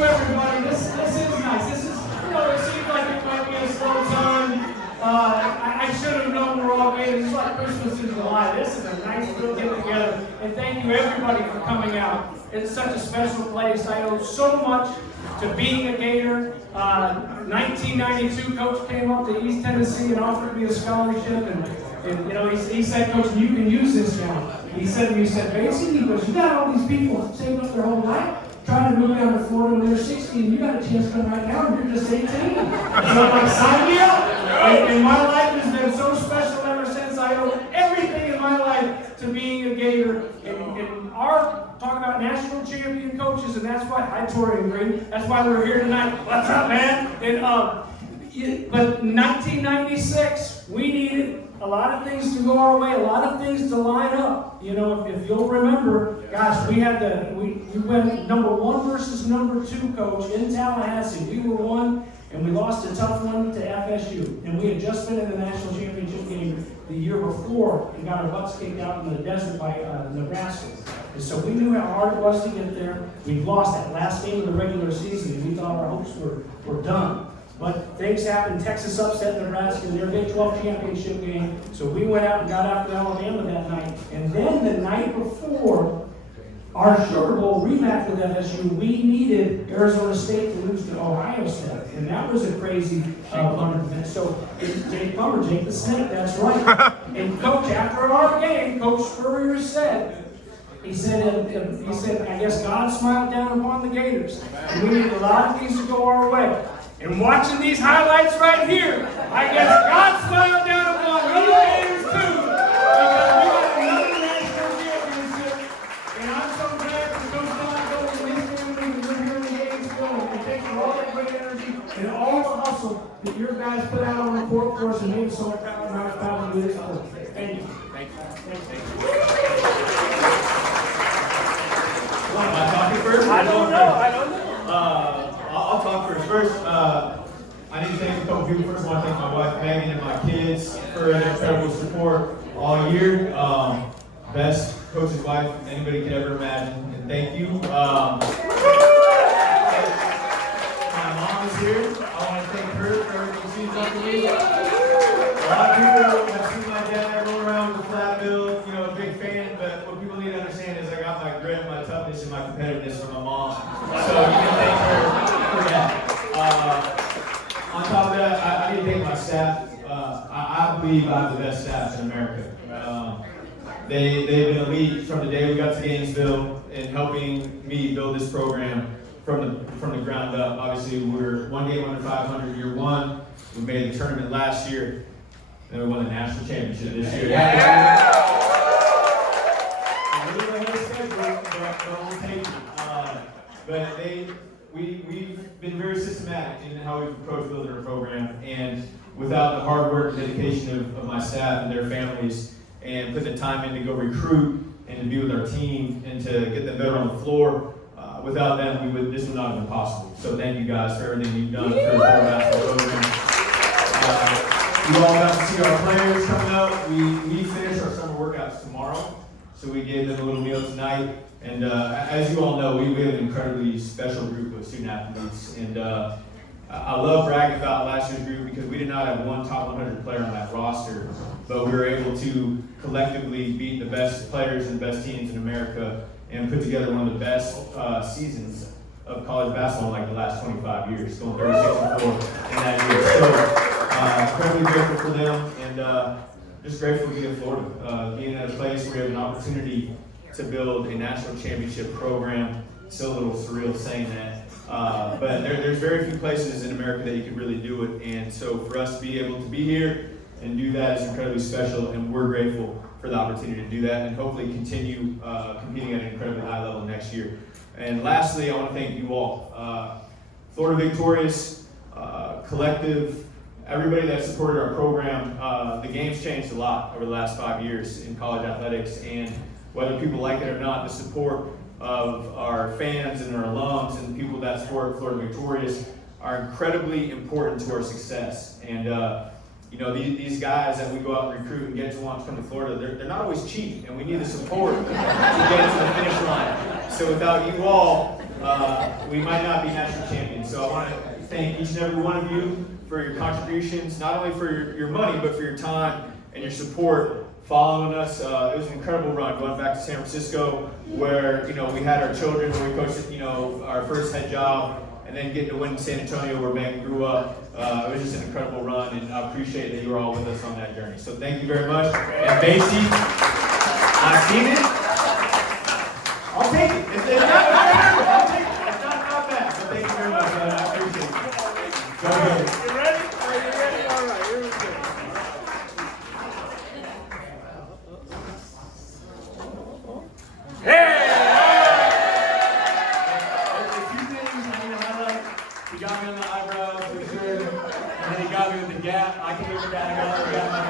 you, everybody. This is nice. This is, it seems like it might be a slow time. I should have known we're all Gators. It's like Christmas in July. This is a nice little get together. And thank you, everybody, for coming out. It's such a special place. I owe so much to being a Gator. 1992, Coach came up to East Tennessee and offered me a scholarship. And he said, Coach, you can use this now. He said, basically, he goes, you got all these people saving up their whole life, trying to move down to Florida when they're 16, and you got a chance to come right now, and you're just 18. So I'm like, sign me up. And my life has been so special ever since. I owe everything in my life to being a Gator. And our talk about national champion coaches, and that's why, hi Tori and Green, that's why we're here tonight. What's up, man? And but 1996, we needed a lot of things to go our way, a lot of things to line up. If you'll remember, gosh, we went number 1 versus number 2 coach in Tallahassee. We were 1, and we lost a tough one to FSU. And we had just been in the national championship game the year before and got our butts kicked out in the desert by Nebraska. And so we knew how hard it was to get there. We lost that last game of the regular season, and we thought our hopes were done. But things happened. Texas upset Nebraska in their Big 12 championship game. So we went out and got after Alabama that night. And then the night before our Sugar Bowl rematch with FSU, we needed Arizona State to lose to Ohio State. And that was a crazy bummer. So Jake the Snake, that's right. And Coach, after our game, Coach Spurrier said, he said, I guess God smiled down upon the Gators. And we needed a lot of things to go our way. And watching these highlights right here, I guess God smiled down upon the Gators too. Because we got another national championship. And I'm so glad for Coach Todd and his family and we're here in the Gators. It takes all that great energy and all the hustle that your guys put out on the court for us and made us so proud and I'm proud to do this. Thank you. Am I talking first? I don't know. I'll talk first. First, I need to thank a couple people. First, I want to thank my wife Megan and my kids for their incredible support all year. Best coach's wife anybody could ever imagine, and thank you. My mom is here. I want to thank her for everything she's done for me. A lot of people have seen my dad roll around with a flat bill, a big fan, but what people need to understand is I got my grit, my toughness, and my competitiveness from my mom. So you can thank her for that. On top of that, I need to thank my staff. I believe I have the best staff in America. They've been elite from the day we got to Gainesville in helping me build this program from the ground up. Obviously, we're 1 game under 500 year 1. We made the tournament last year, and we won the national championship this year. But we've been very systematic in how we've approached building our program, and without the hard work and dedication of my staff and their families, and put the time in to go recruit and to be with our team and to get them better on the floor, without them, this would not have been possible. So thank you guys for everything you've done for the Florida basketball program. You all got to see our players coming up. We finish our summer workouts tomorrow, so we gave them a little meal tonight. And as you all know, we have an incredibly special group of student athletes. And I love bragging about last year's group because we did not have one top 100 player on that roster, but we were able to collectively beat the best players and best teams in America and put together one of the best seasons of college basketball in like the last 25 years, going 36-4 in that year. So incredibly grateful for them and just grateful to be in Florida, being at a place where we have an opportunity to build a national championship program. It's still a little surreal saying that, but there's very few places in America that you can really do it, and so for us to be able to be here and do that is incredibly special, and we're grateful for the opportunity to do that and hopefully continue competing at an incredibly high level next year. And lastly, I want to thank you all. Florida Victorious, Collective, everybody that supported our program. The game's changed a lot over the last 5 years in college athletics, and whether people like it or not, the support of our fans and our alums and the people that support Florida Victorious are incredibly important to our success. And these guys that we go out and recruit and get to want to come to Florida, they're not always cheap, and we need the support to get to the finish line. So without you all, we might not be national champions. So I want to thank each and every one of you for your contributions, not only for your money, but for your time and your support following us. It was an incredible run going back to San Francisco, where we had our children, where we coached our first head job, and then getting to win in San Antonio, where Megan grew up. It was just an incredible run, and I appreciate that you were all with us on that journey. So thank you very much. And Macy, I've seen it. I'll take it. It's I'll take it. It's not bad. So thank you very much, man. I appreciate it. Go ahead. You ready? Are you ready? All right, here we go. Hey! There's a few things I want to highlight. He got me on the eyebrows, for sure. And then he got me with the gap. I can do with that. I got the gap.